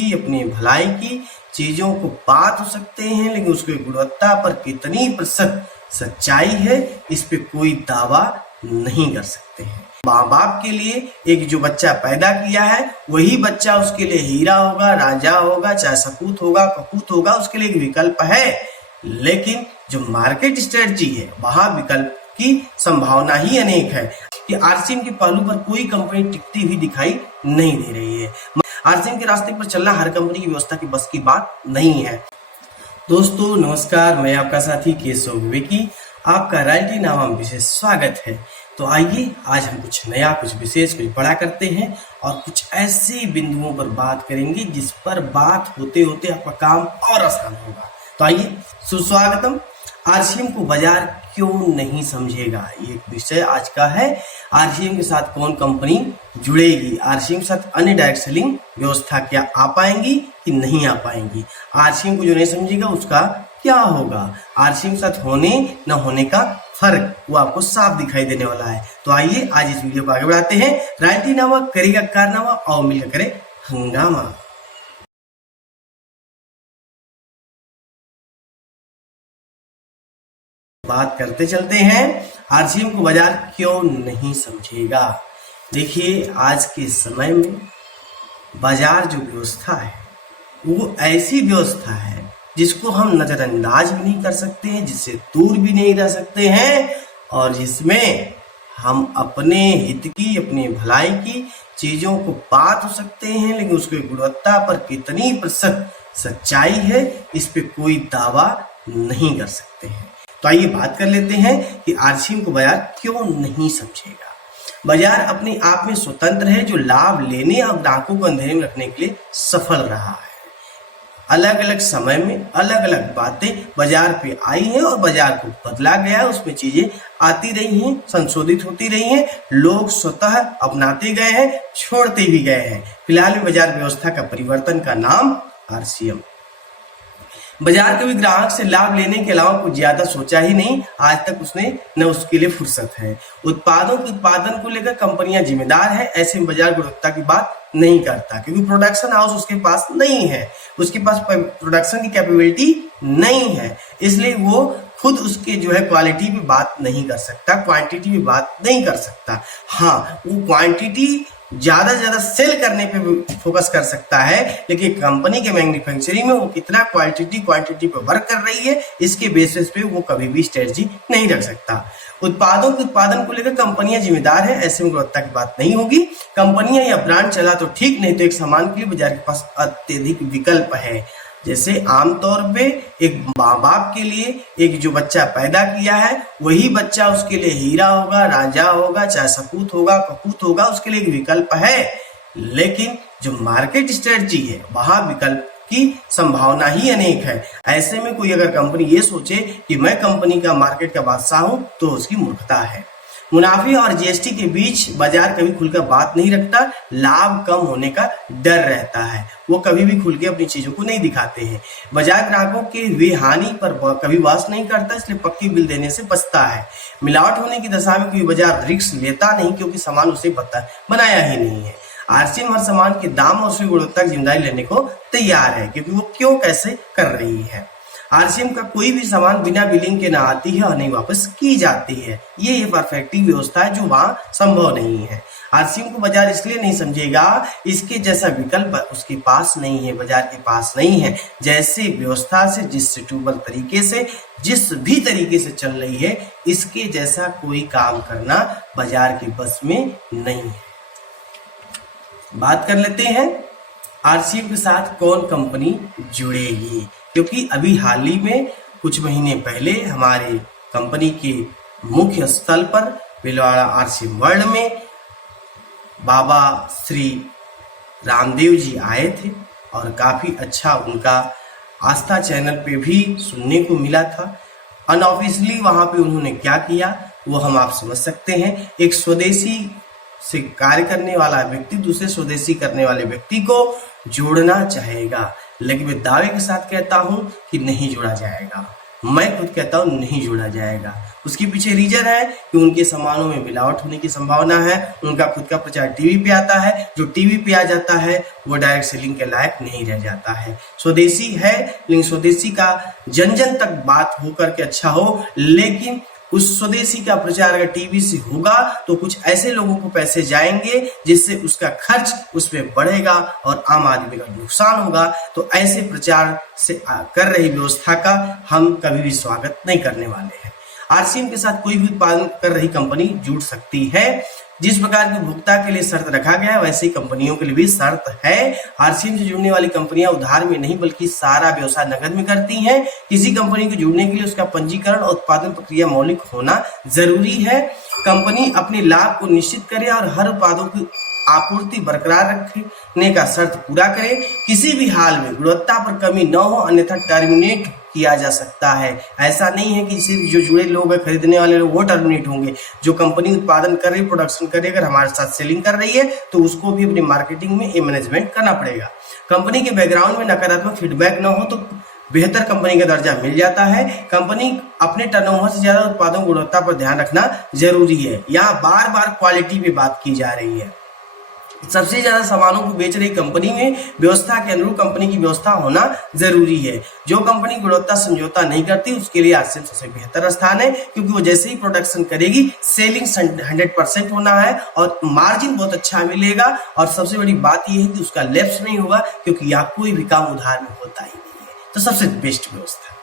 की, अपनी भलाई की चीजों को पा तो सकते हैं, लेकिन उसकी गुणवत्ता पर कितनी प्रतिशत सच्चाई है इस पे कोई दावा नहीं कर सकते हैं। माँ बाप के लिए एक जो बच्चा पैदा किया है वही बच्चा उसके लिए हीरा होगा, राजा होगा, चाहे सपूत होगा, कपूत होगा, उसके लिए एक विकल्प है। लेकिन जो मार्केट स्ट्रेटजी है वहां विकल्प की संभावना ही अनेक है कि आरसीएम के पहलू पर कोई कंपनी टिकती हुई दिखाई नहीं दे रही है। आरसीएम के रास्ते पर चलना हर कंपनी की व्यवस्था की बस की बात नहीं है। दोस्तों नमस्कार, मैं आपका साथी केशव विवेकी, आपका रॉयल्टी नामा में विशेष स्वागत है। तो आइए आज हम कुछ नया, कुछ विशेष, कुछ बड़ा करते हैं और कुछ ऐसे बिंदुओं पर बात करेंगे जिस पर बात होते होते आपका काम और आसान होगा। तो आइए, सुस्वागतम। आरसीएम को बाजार क्यों नहीं समझेगा, ये विषय आज का है। आरसीएम के साथ कौन कंपनी जुड़ेगी, आरसीएम के साथ अन्य डायरेक्ट सेलिंग व्यवस्था क्या आ पाएंगी कि नहीं आ पाएंगी, आरसीएम को जो नहीं समझेगा उसका क्या होगा, आरसीएम के साथ होने न होने का फर्क वो आपको साफ दिखाई देने वाला है। तो आइए आज इस वीडियो को आगे बढ़ाते हैं। रॉयल्टी नामा करेगा कारनामा और मिलकर करे हंगामा। बात करते चलते हैं, आरसीएम को बाजार क्यों नहीं समझेगा। देखिए, आज के समय में बाजार जो व्यवस्था है वो ऐसी व्यवस्था है जिसको हम नजरअंदाज भी नहीं कर सकते हैं, जिससे दूर भी नहीं रह सकते हैं और जिसमें हम अपने हित की, अपनी भलाई की चीजों को पा तो सकते हैं, लेकिन उसकी गुणवत्ता पर कितनी प्रतिशत सच्चाई है इस पे कोई दावा नहीं कर सकते हैं। तो आइए बात कर लेते हैं कि आरसीएम को बाजार क्यों नहीं समझेगा। बाजार अपने आप में स्वतंत्र है, जो लाभ लेने और ग्राहकों को अंधेरे में रखने के लिए सफल रहा है। अलग अलग समय में अलग अलग बातें बाजार पे आई हैं और बाजार को बदला गया, उसमें चीजें आती रही हैं, संशोधित होती रही हैं, लोग स्वतः अपनाते गए हैं, छोड़ते भी गए हैं। फिलहाल में बाजार व्यवस्था का परिवर्तन का नाम आरसीएम। बाजार कभी ग्राहक से लाभ लेने के अलावा कुछ ज्यादा सोचा ही नहीं, आज तक उसने न उसके लिए फुर्सत है। उत्पादों के उत्पादन को लेकर कंपनियां जिम्मेदार है, ऐसे में बाजार गुणवत्ता की बात नहीं करता, क्योंकि प्रोडक्शन हाउस उसके पास नहीं है, उसके पास प्रोडक्शन की कैपेबिलिटी नहीं है, इसलिए वो खुद उसके जो है क्वालिटी पे बात नहीं कर सकता, क्वांटिटी पे बात नहीं कर सकता। हाँ, वो क्वांटिटी ज्यादा से ज्यादा सेल करने पे फोकस कर सकता है, लेकिन कंपनी के मैन्युफैक्चरिंग में वो कितना क्वांटिटी पे वर्क कर रही है इसके बेसिस पे वो कभी भी स्ट्रेटजी नहीं रख सकता। उत्पादों के उत्पादन को लेकर कंपनियां जिम्मेदार है, ऐसे में गुणवत्ता की बात नहीं होगी। कंपनियां या ब्रांड चला तो ठीक, नहीं तो एक सामान के लिए बाजार के पास अत्यधिक विकल्प है। जैसे आमतौर पे एक माँ बाप के लिए एक जो बच्चा पैदा किया है वही बच्चा उसके लिए हीरा होगा, राजा होगा, चाहे सपूत होगा, कपूत होगा, उसके लिए एक विकल्प है। लेकिन जो मार्केट स्ट्रेटजी है वहां विकल्प की संभावना ही अनेक है। ऐसे में कोई अगर कंपनी ये सोचे कि मैं कंपनी का मार्केट का बादशाह हूं तो उसकी मूर्खता है। मुनाफे और जीएसटी के बीच बाजार कभी खुलकर बात नहीं रखता, लाभ कम होने का डर रहता है, वो कभी भी खुल के अपनी चीजों को नहीं दिखाते हैं। बाजार ग्राहकों के वे हानि पर कभी बहस नहीं करता, इसलिए पक्की बिल देने से बचता है। मिलावट होने की दशा में कोई बाजार रिस्क लेता नहीं, क्योंकि सामान उसे बनाया ही नहीं है। आरसीएम हर सामान के दाम और उसकी गुणवत्ता की जिम्मेदारी लेने को तैयार है, क्योंकि वो क्यों कैसे कर रही है। आरसीएम का कोई भी सामान बिना बिलिंग के ना आती है और नहीं वापस की जाती है। ये परफेक्टिव व्यवस्था है जो वहां संभव नहीं है। आरसीएम को बाजार इसलिए नहीं समझेगा, इसके जैसा विकल्प उसके पास नहीं है, बाजार के पास नहीं है। जैसे व्यवस्था से, जिस सुटेबल तरीके से, जिस भी तरीके से चल रही है, इसके जैसा कोई काम करना बाजार के बस में नहीं है। बात कर लेते हैं आरसीएम के साथ कौन कंपनी जुड़ेगी, क्योंकि अभी हाल ही में कुछ महीने पहले हमारे कंपनी के मुख्य स्थल पर भीलवाड़ा आरसीएम वर्ल्ड में बाबा श्री रामदेव जी आए थे और काफी अच्छा उनका आस्था चैनल पे भी सुनने को मिला था। अनऑफिशियली वहां पे उन्होंने क्या किया वो हम आप समझ सकते हैं। एक स्वदेशी से कार्य करने वाला व्यक्ति दूसरे स्वदेशी करने वाले व्यक्ति को जोड़ना चाहेगा, लेकिन मैं दावे के साथ कहता हूं कि नहीं जोड़ा जाएगा। मैं खुद कहता हूँ नहीं जोड़ा जाएगा। उसके पीछे रीजन है कि उनके सामानों में मिलावट होने की संभावना है। उनका खुद का प्रचार टीवी पे आता है, जो टीवी पे आ जाता है वो डायरेक्ट सेलिंग के लायक नहीं रह जाता है। स्वदेशी है, लेकिन स्वदेशी का जन जन तक बात होकर के अच्छा हो, लेकिन उस स्वदेशी का प्रचार अगर टीवी से होगा तो कुछ ऐसे लोगों को पैसे जाएंगे जिससे उसका खर्च उस पर बढ़ेगा और आम आदमी का नुकसान होगा। तो ऐसे प्रचार से कर रही व्यवस्था का हम कभी भी स्वागत नहीं करने वाले हैं। आरसीएम के साथ कोई भी उत्पादन कर रही कंपनी जुड़ सकती है। जिस प्रकार की उपभोक्ता के लिए शर्त रखा गया है वैसे ही कंपनियों के लिए भी शर्त है। आरसीएम से जुड़ने वाली कंपनियां उधार में नहीं बल्कि सारा व्यवसाय नकद में करती हैं। किसी कंपनी को जुड़ने के लिए उसका पंजीकरण और उत्पादन प्रक्रिया मौलिक होना जरूरी है। कंपनी अपने लाभ को निश्चित करे और हर उत्पादों की आपूर्ति बरकरार रखने का शर्त पूरा करे। किसी भी हाल में गुणवत्ता पर कमी न हो, अन्यथा टर्मिनेट किया जा सकता है। ऐसा नहीं है कि सिर्फ जो जुड़े लोग हैं, खरीदने वाले लोग वो टर्मिनेट होंगे। जो कंपनी उत्पादन कर रही, प्रोडक्शन कर रही, अगर हमारे साथ सेलिंग कर रही है तो उसको भी अपनी मार्केटिंग में ये मैनेजमेंट करना पड़ेगा। कंपनी के बैकग्राउंड में नकारात्मक फीडबैक न हो तो बेहतर कंपनी का दर्जा मिल जाता है। कंपनी अपने टर्नओवर से ज्यादा उत्पादों गुणवत्ता पर ध्यान रखना जरूरी है। यहाँ बार बार क्वालिटी पे बात की जा रही है। सबसे ज्यादा सामानों को बेच रही कंपनी में व्यवस्था के अनुरूप कंपनी की व्यवस्था होना जरूरी है। जो कंपनी गुणवत्ता समझौता नहीं करती उसके लिए आरसीएम सबसे बेहतर स्थान है, क्योंकि वो जैसे ही प्रोडक्शन करेगी सेलिंग 100% होना है और मार्जिन बहुत अच्छा मिलेगा। और सबसे बड़ी बात यह है कि उसका लैप्स नहीं होगा, क्योंकि यहाँ कोई भी काम उधार में होता ही नहीं है। तो सबसे बेस्ट व्यवस्था।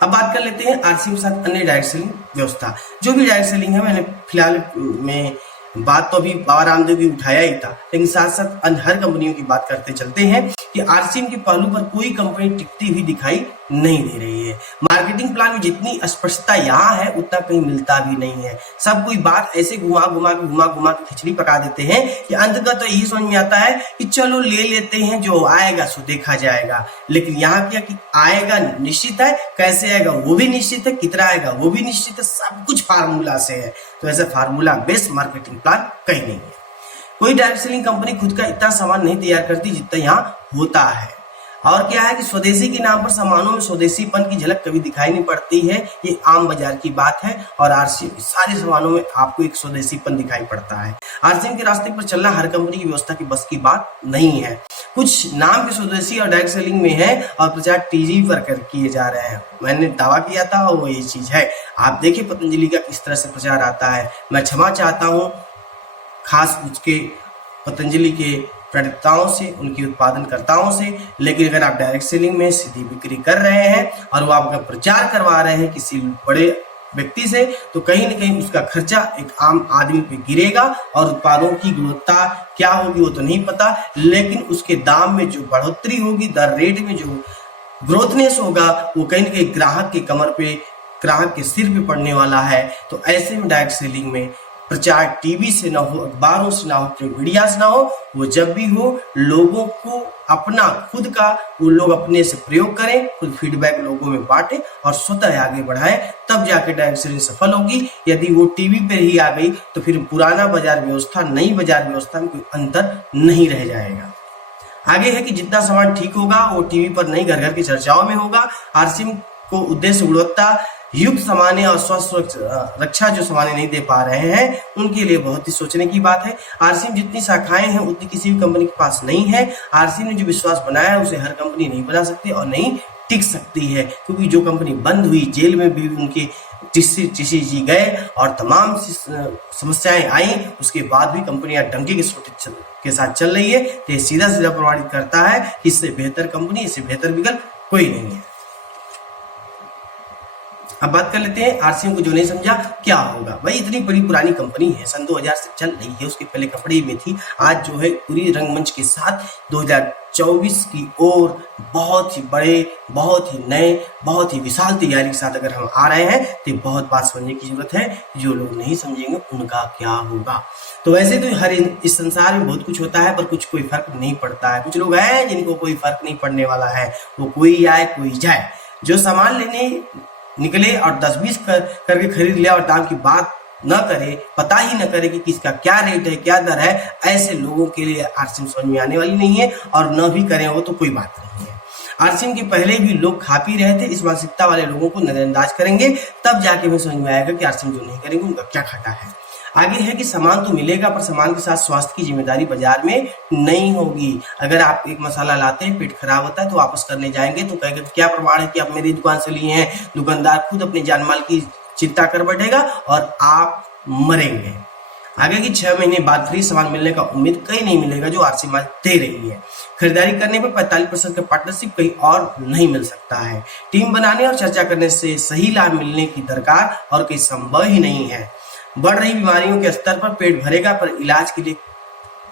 अब बात कर लेते हैं आरसीएम के साथ अन्य डायरेक्ट सेलिंग व्यवस्था। जो भी डायरेक्ट सेलिंग है, मैंने फिलहाल में बात तो अभी बाबा रामदेव की उठाया ही था, लेकिन साथ साथ अन्य हर कंपनियों की बात करते चलते हैं कि आरसीएम के पहलू पर कोई कंपनी टिकती हुई दिखाई नहीं दे रही है। मार्केटिंग प्लान में जितनी स्पष्टता यहाँ है उतना कहीं मिलता भी नहीं है। सब कोई बात ऐसे घुमा घुमा के खिचड़ी पका देते हैं कि अंततः तो यही समझ में आता है कि चलो ले लेते हैं, जो आएगा सो देखा जाएगा। लेकिन यहाँ क्या कि आएगा निश्चित है, कैसे आएगा वो भी निश्चित है, कितना आएगा वो भी निश्चित है, सब कुछ फार्मूला से है। तो ऐसा फार्मूला बेस्ड मार्केटिंग प्लान कहीं नहीं है। कोई डायरेक्ट सेलिंग कंपनी खुद का इतना सामान नहीं तैयार करती जितना यहाँ होता है। और क्या है कि स्वदेशी के नाम पर सामानों में स्वदेशीपन की झलक कभी दिखाई नहीं पड़ती है। ये आम बाजार की बात है और आरसीएम के सारे सामानों में आपको एक स्वदेशीपन दिखाई पड़ता है। आरसीएम के रास्ते पर चलना हर कंपनी की व्यवस्था की बस की बात नहीं है। कुछ नाम के स्वदेशी और डायरेक्ट सेलिंग में है और प्रचार टीवी पर किए जा रहे हैं। मैंने दावा किया था और वो ये चीज है। आप देखिए पतंजलि का किस तरह से प्रचार आता है। मैं क्षमा चाहता हूँ खास उसके पतंजलि के प्रेरिताओं से, उनकी उत्पादनकर्ताओं से, लेकिन अगर आप डायरेक्ट सेलिंग में सीधी बिक्री कर रहे हैं और वो आपका प्रचार करवा रहे हैं किसी बड़े व्यक्ति से, तो कहीं ना कहीं उसका खर्चा एक आम आदमी पे गिरेगा और उत्पादों की गुणवत्ता क्या होगी वो तो नहीं पता, लेकिन उसके दाम में जो बढ़ोतरी होगी, दर रेट में जो ग्रोथनेस होगा, वो कहीं ना कहीं ग्राहक के कमर पे, ग्राहक के सिर पे पड़ने वाला है। तो ऐसे में डायरेक्ट सेलिंग में प्रचार टीवी से ना हो, अखबारों से ना हो, प्रिंट मीडिया से ना हो, वो जब भी हो लोगों को अपना खुद का वो लोग अपने से प्रयोग करें, खुद फीडबैक लोगों में बांटे और स्वतः आगे बढ़ाएं, तब जाके डायरेक्ट सेलिंग सफल होगी। यदि वो टीवी पे ही आ गई तो फिर पुराना बाजार व्यवस्था नई बाजार व्यवस्था में कोई अंतर नहीं रह जाएगा। आगे है कि जितना सामान ठीक होगा वो टीवी पर नहीं घर घर की चर्चाओं में होगा। आरसीएम को उद्देश्य गुणवत्ता युक्त सामान्य और स्वास्थ्य रक्षा जो सामान्य नहीं दे पा रहे हैं उनके लिए बहुत ही सोचने की बात है। आरसीएम जितनी शाखाएं हैं उतनी किसी भी कंपनी के पास नहीं है। आरसीएम ने जो विश्वास बनाया है उसे हर कंपनी नहीं बना सकती और नहीं टिक सकती है, क्योंकि जो कंपनी बंद हुई, जेल में भी उनके टीसी जी गए और तमाम समस्याएं आई, उसके बाद भी कंपनियां डंके के साथ चल रही है। तो ये सीधा सीधा प्रमाणित करता है कि इससे बेहतर कंपनी, इससे बेहतर विकल्प कोई नहीं है। अब बात कर लेते हैं आरसीएम को जो नहीं समझा क्या होगा। भाई इतनी बड़ी पुरानी कंपनी है, सन 2000 से चल रही है, उसके पहले कपड़े में थी, आज जो है पूरी रंगमंच के साथ 2024 की ओर बहुत ही बड़े, बहुत ही नए, बहुत ही विशाल तैयारी के साथ अगर हम आ रहे हैं तो बहुत बात समझने की जरूरत है। जो लोग नहीं समझेंगे उनका क्या होगा। तो वैसे तो हर इस संसार में बहुत कुछ होता है पर कुछ कोई फर्क नहीं पड़ता है। कुछ लोग हैं जिनको कोई फर्क नहीं पड़ने वाला है, वो कोई आए कोई जाए, जो सामान लेने निकले और 10-20 करके खरीद लिया और दाम की बात न करे, पता ही न करे कि किसका क्या रेट है, क्या दर है, ऐसे लोगों के लिए आरसीएम समझ में आने वाली नहीं है और न भी करें वो तो कोई बात नहीं है। आरसीएम के पहले भी लोग खा पी रहे थे। इस मानसिकता वाले लोगों को नजरअंदाज करेंगे, तब जाके हमें समझ में आएगा कि आरसीएम जो नहीं करेंगे उनका क्या घाटा है। आगे है कि सामान तो मिलेगा, पर सामान के साथ स्वास्थ्य की जिम्मेदारी बाजार में नहीं होगी। अगर आप एक मसाला लाते हैं, पेट खराब होता है तो वापस करने जाएंगे तो कहेंगे क्या प्रमाण है कि आप मेरी दुकान से लिए हैं। दुकानदार खुद अपने जान माल की चिंता कर बैठेगा और आप मरेंगे। आगे की 6 महीने बाद फ्री सामान मिलने का उम्मीद कहीं नहीं मिलेगा जो आरसीएम दे रही है। खरीदारी करने पर 45% का पार्टनरशिप कहीं और नहीं मिल सकता है। टीम बनाने और चर्चा करने से सही लाभ मिलने की दरकार और कहीं संभव ही नहीं है। बढ़ रही बीमारियों के स्तर पर पेट भरेगा, पर इलाज के लिए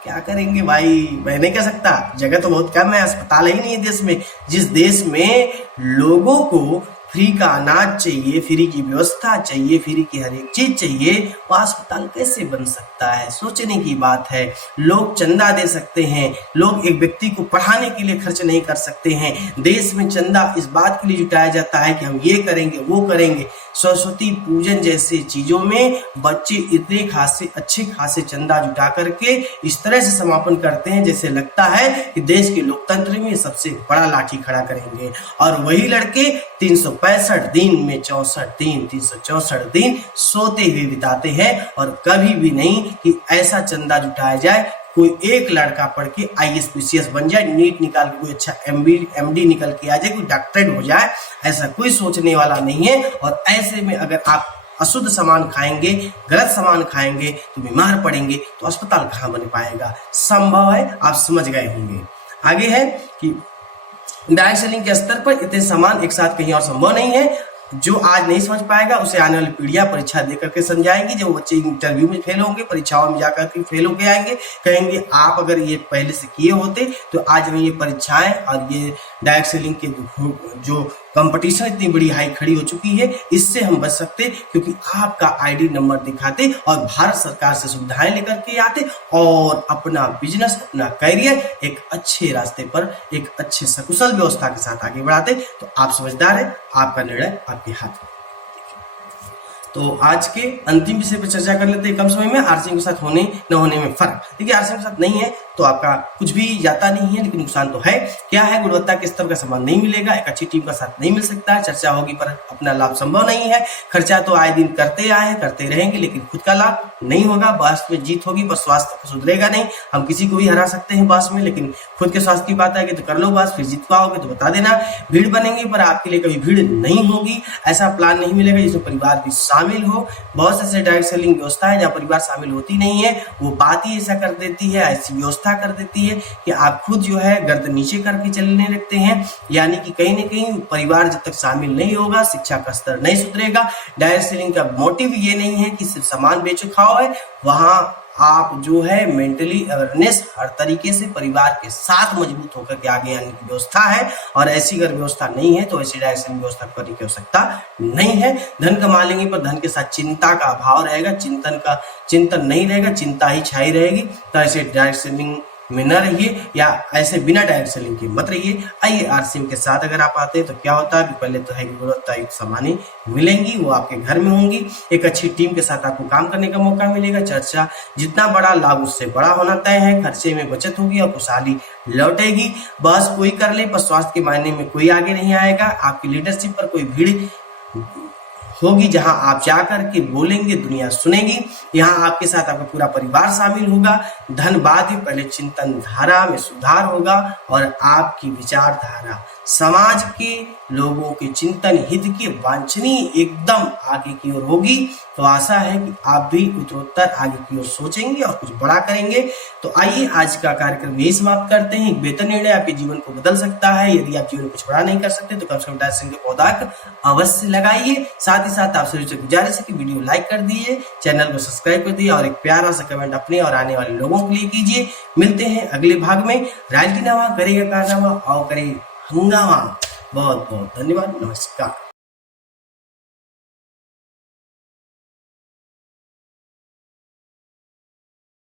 क्या करेंगे भाई, मैं नहीं कह सकता। जगह तो बहुत कम है, अस्पताल ही नहीं है देश में। जिस देश में लोगों को फ्री का अनाज चाहिए, फ्री की व्यवस्था चाहिए, फ्री की हर एक चीज चाहिए, वो अस्पताल कैसे बन सकता है? सोचने की बात है। लोग चंदा दे सकते हैं, लोग एक व्यक्ति को पढ़ाने के लिए खर्च नहीं कर सकते हैं। देश में चंदा इस बात के लिए जुटाया जाता है कि हम ये करेंगे वो करेंगे। सरस्वती पूजन जैसे चीजों में बच्चे इतने खासे अच्छे खासे चंदा जुटा करके इस तरह से समापन करते हैं जैसे लगता है कि देश के लोकतंत्र में सबसे बड़ा लाठी खड़ा करेंगे। और वही लड़के 365 दिन में 364 दिन सोते हुए बिताते हैं, और कभी भी नहीं कि ऐसा चंदा जुटाया जाए कोई एक लड़का पढ़ के आईएएस पीसीएस बन जाए, नीट निकाल के कोई अच्छा एमडी निकल के आ जाए, कोई डॉक्टरेट हो जाए। ऐसा कोई सोचने वाला नहीं है। और ऐसे में अगर आप अशुद्ध सामान खाएंगे, गलत सामान खाएंगे तो बीमार पड़ेंगे, तो अस्पताल कहाँ बन पाएगा? संभव है, आप समझ गए होंगे। आगे है कि डायरेक्ट सेलिंग के स्तर पर इतने सामान एक साथ कहीं और संभव नहीं है। जो आज नहीं समझ पाएगा उसे आने वाली पीढ़ियां परीक्षा देकर के समझाएंगी। जब बच्चे इंटरव्यू में फेल होंगे, परीक्षाओं में जाकर के फेल होके आएंगे, कहेंगे आप अगर ये पहले से किए होते तो आज हमें ये परीक्षाएं और ये डायरेक्ट सेलिंग के जो कंपटीशन इतनी बड़ी हाई खड़ी हो चुकी है, इससे हम बच सकते, क्योंकि आपका आईडी नंबर दिखाते और भारत सरकार से सुविधाएं लेकर के आते और अपना बिजनेस, अपना करियर एक अच्छे रास्ते पर, एक अच्छे सकुशल व्यवस्था के साथ आगे बढ़ाते। तो आप समझदार है, आपका निर्णय आपके हाथ में। तो आज के अंतिम विषय पर चर्चा कर लेते हैं कम समय में, आरसीएम के साथ होने न होने में फर्क। देखिए, आरसीएम के साथ नहीं है तो आपका कुछ भी जाता नहीं है, लेकिन नुकसान तो है। क्या है? गुणवत्ता के स्तर का सामान नहीं मिलेगा, एक अच्छी टीम का साथ नहीं मिल सकता है, चर्चा होगी पर अपना लाभ संभव नहीं है। खर्चा तो आए दिन करते आए, करते रहेंगे, लेकिन खुद का लाभ नहीं होगा। बहस में जीत होगी पर स्वास्थ्य सुधरेगा नहीं। हम किसी को भी हरा सकते हैं बहस में, लेकिन खुद के स्वास्थ्य की बात आएगी तो कर लो बहस, फिर जीत पाओगे तो बता देना। भीड़ बनेंगे पर आपके लिए कभी भीड़ नहीं होगी। ऐसा प्लान नहीं मिलेगा जिसमें परिवार भी शामिल हो। बहुत से ऐसे डायरेक्ट सेलिंग व्यवस्था है जहाँ परिवार शामिल होती नहीं है, वो बात ही ऐसा कर देती है, ऐसी व्यवस्था कर देती है कि आप खुद जो है गर्दन नीचे करके चलने लगते हैं। यानी कि कहीं ना कहीं परिवार जब तक शामिल नहीं होगा, शिक्षा का स्तर नहीं सुधरेगा। डायरेक्ट सेलिंग का मोटिव ये नहीं है कि सिर्फ सामान बेचो खाओ है, वहां आप जो है मेंटली अवेयरनेस हर तरीके से परिवार के साथ मजबूत होकर के आगे आने की व्यवस्था है। और ऐसी अगर व्यवस्था नहीं है तो ऐसी डायरेक्ट सेलिंग व्यवस्था करने की आवश्यकता नहीं है। धन कमा लेंगे पर धन के साथ चिंता का अभाव रहेगा, चिंतन नहीं रहेगा, चिंता ही छाई रहेगी। तो ऐसे डायरेक्ट सेलिंग में न रहिए, या ऐसे बिना डायरेक्ट सेलिंग के मत रहिए। आइए आरसीएम के साथ अगर आप आते हैं तो क्या होता है कि पहले तो है कि गुणवत्ता युक्त सामानें मिलेंगी, वो आपके घर में होंगी। एक अच्छी टीम के साथ आपको काम करने का मौका मिलेगा। चर्चा जितना बड़ा, लाभ उससे बड़ा होना तय है। खर्चे में बचत होगी और खुशहाली लौटेगी। बस कोई कर ले पर स्वास्थ्य के मायने में कोई आगे नहीं आएगा। आपकी लीडरशिप पर कोई भीड़ होगी जहां आप जाकर के बोलेंगे, दुनिया सुनेगी। यहाँ आपके साथ आपका पूरा परिवार शामिल होगा। धन बाद ही, पहले चिंतन धारा में सुधार होगा और आपकी विचारधारा समाज के लोगों के चिंतन हित की वांछनीय एकदम आगे की ओर होगी। तो आशा है कि आप भी उत्तरोत्तर आगे की ओर सोचेंगे और कुछ बड़ा करेंगे। तो आइए आज का कार्यक्रम यही समाप्त करते हैं। एक बेहतर निर्णय आपके जीवन को बदल सकता है। यदि आप जीवन में कुछ बड़ा नहीं कर सकते तो कम से कम डायरेक्ट सेलिंग के पौधा अवश्य लगाइए। साथ ही साथ आपसे गुजारिश है कि वीडियो लाइक कर दीजिए, चैनल को सब्सक्राइब कर दीजिए और एक प्यारा सा कमेंट अपने और आने वाले लोगों के लिए कीजिए। मिलते हैं अगले भाग में। राजनीति करेगा कारनामा और करे हंगामा। बहुत बहुत धन्यवाद। नमस्कार।